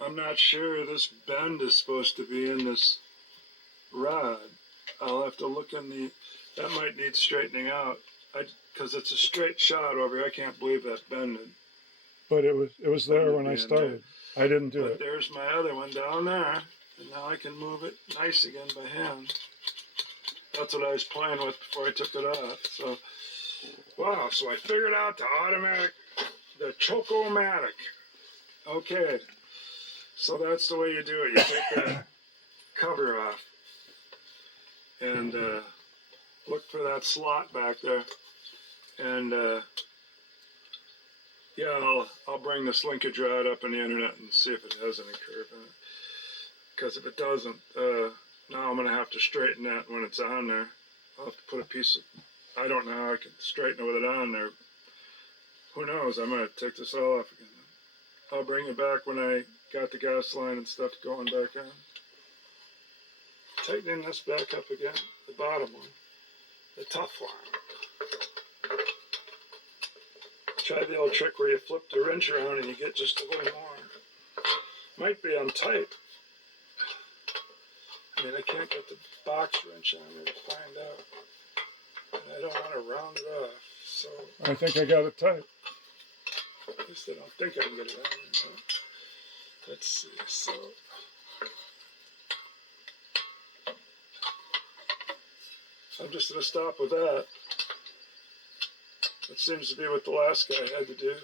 I'm not sure this bend is supposed to be in this rod. I'll have to look in the, that might need straightening out. Because it's a straight shot over here. I can't believe that bended. But it was there when I started. I didn't do it. There's my other one down there. And now I can move it nice again by hand. That's what I was playing with before I took it off. So, wow, so I figured out the Choco-matic. Okay, so that's the way you do it. You take that cover off and look for that slot back there. And yeah, I'll bring this linkage rod up on the internet and see if it has any curve in it. Because if it doesn't, now I'm going to have to straighten that when it's on there. I'll have to put a piece of, I don't know how I can straighten it with it on there. Who knows, I might take this all off again. I'll bring it back when I got the gas line and stuff going back on. Tightening this back up again, the bottom one, the tough one. Try the old trick where you flip the wrench around and you get just a little more. Might be on tight. I mean, I can't get the box wrench on there to find out. And I don't want to round it off, so. I think I got it tight. At least I don't think I can get it on there. But let's see, so. I'm just going to stop with that. That seems to be what the last guy had to do.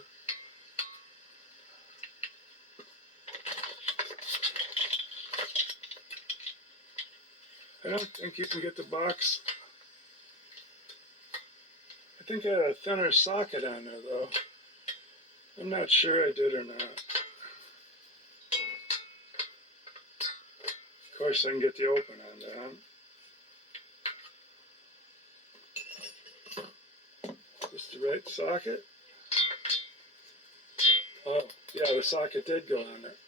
I don't think you can get the box. I think I had a thinner socket on there, though. I'm not sure I did or not. Of course, I can get the open on down. Just the right socket. Oh, yeah, the socket did go on there.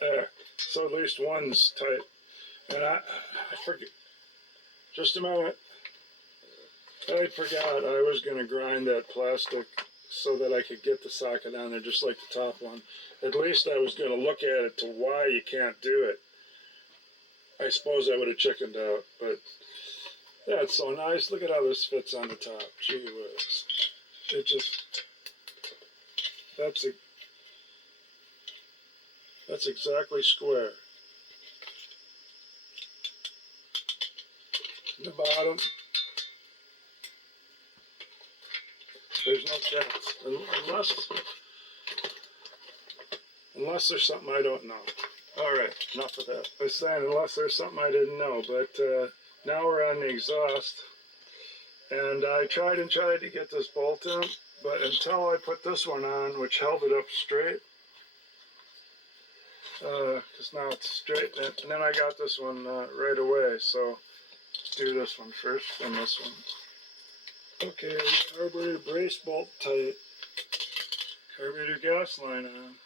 There. So at least one's tight. And I forget, just a minute, I forgot I was going to grind that plastic so that I could get the socket on there just like the top one. At least I was going to look at it to why you can't do it. I suppose I would have chickened out, but yeah, it's so nice. Look at how this fits on the top. Gee whiz. It just, that's exactly square. The bottom, there's no chance, unless there's something I don't know. All right, enough of that. I was saying unless there's something I didn't know, but now we're on the exhaust, and I tried to get this bolt in, but until I put this one on, which held it up straight, because now it's straight, and then I got this one right away, so. Do this one first, and this one. Okay, carburetor brace bolt tight. Carburetor gas line on.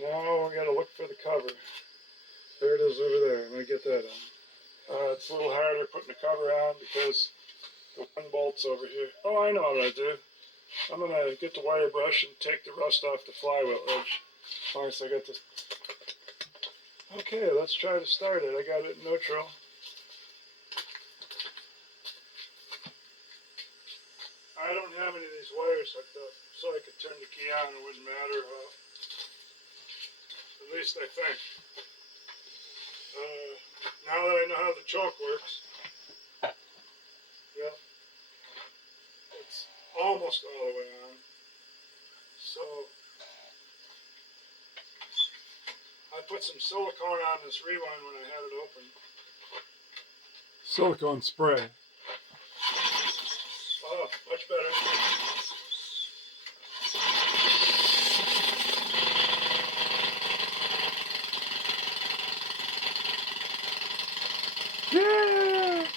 Now we gotta look for the cover. There it is over there. I'm gonna get that on. It's a little harder putting the cover on because the one bolt's over here. Oh, I know what I'm gonna do. I'm gonna get the wire brush and take the rust off the flywheel edge. As long as I got this. Okay, let's try to start it. I got it in neutral. I don't have any of these wires hooked up, so I could turn the key on. It wouldn't matter. At least I think. Now that I know how the choke works, yeah, it's almost all the way on. So I put some silicone on this rewind when I had it open. Silicone spray. Oh, much better. Yeah!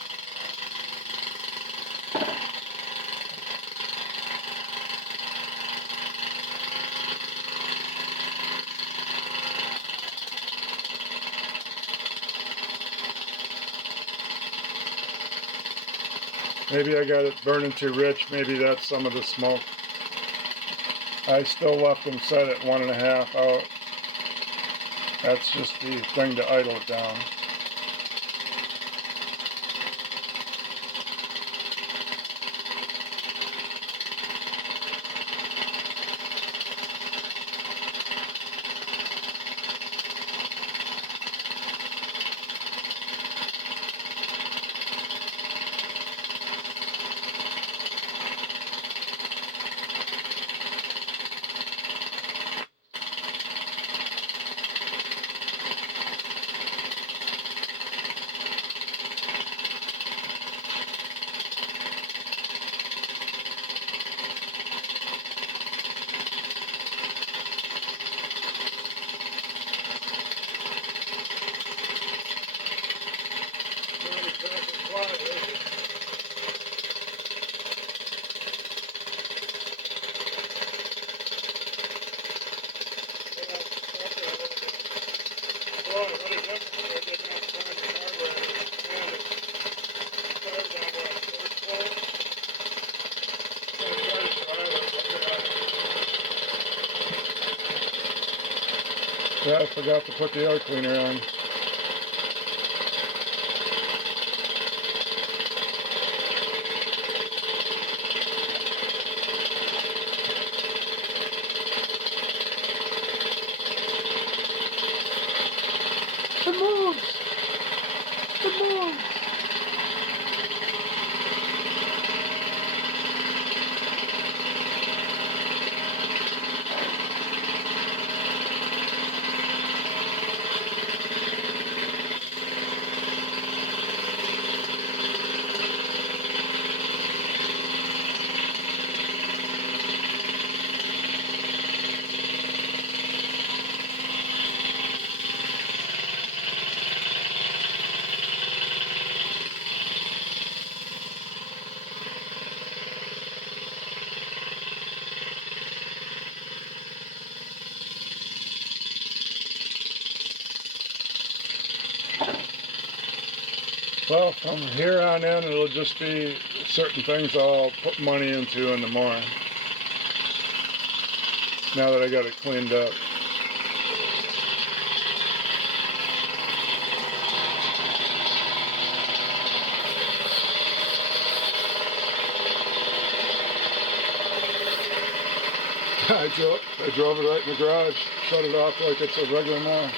Maybe I got it burning too rich. Maybe that's some of the smoke. I still left them set at 1.5 out. That's just the thing to idle it down. Yeah, I forgot to put the air cleaner on. It moves! It moves! Well, from here on in, it'll just be certain things I'll put money into in the morning. Now that I got it cleaned up. I drove it right in the garage, shut it off like it's a regular mower.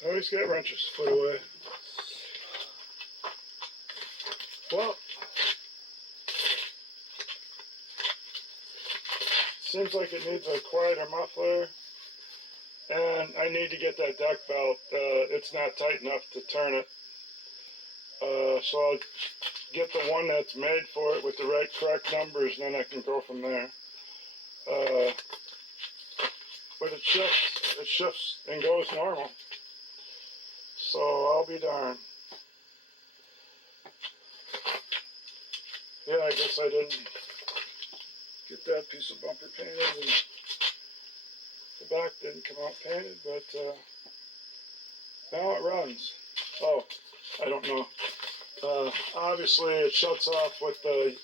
I always get wrenches to put away. Well, seems like it needs a quieter muffler, and I need to get that deck belt. It's not tight enough to turn it, so I'll get the one that's made for it with the right correct numbers, and then I can go from there. But it shifts and goes normal, so I'll be darned. Yeah, I guess I didn't get that piece of bumper painted, and the back didn't come out painted, but now it runs. Oh, I don't know. Obviously it shuts off with the,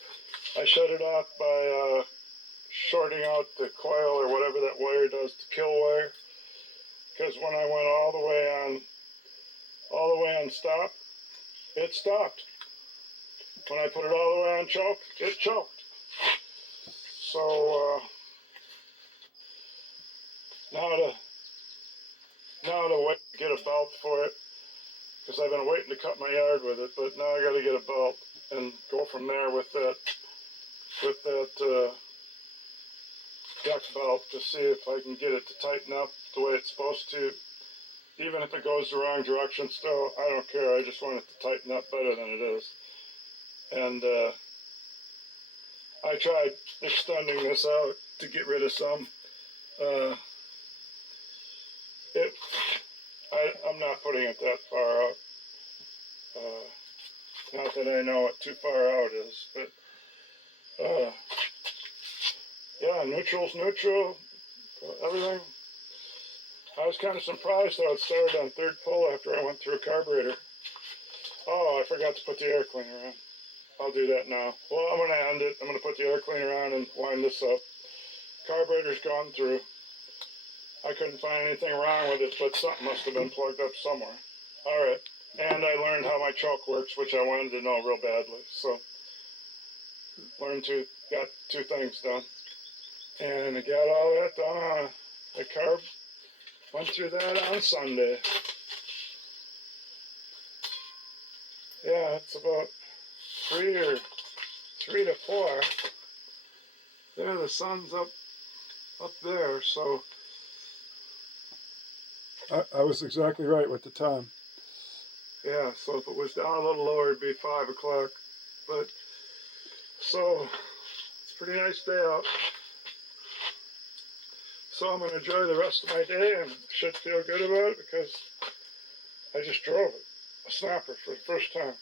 I shut it off by shorting out the coil or whatever that wire does, the kill wire, because when I went all the way on stop, it stopped. When I put it all the way on choke, it choked. So now to wait to get a belt for it, because I've been waiting to cut my yard with it, but now I got to get a belt and go from there with that deck belt to see if I can get it to tighten up the way it's supposed to. Even if it goes the wrong direction still, I don't care. I just want it to tighten up better than it is. And I tried extending this out to get rid of some I'm not putting it that far out. Not that I know what too far out is, but yeah, neutral's neutral. Everything. I was kind of surprised how it started on third pull after I went through a carburetor. Oh, I forgot to put the air cleaner on. I'll do that now. Well, I'm going to end it. I'm going to put the air cleaner on and wind this up. Carburetor's gone through. I couldn't find anything wrong with it, but something must have been plugged up somewhere. All right. And I learned how my choke works, which I wanted to know real badly. So, got two things done. And I got all that done on the carb. Went through that on Sunday. Yeah, it's about 3 to 4. There, the sun's up there, so I was exactly right with the time. yeah, so if it was down a little lower, it'd be 5 o'clock. But, so, it's a pretty nice day out. So I'm going to enjoy the rest of my day and should feel good about it because I just drove it, a snapper, for the first time.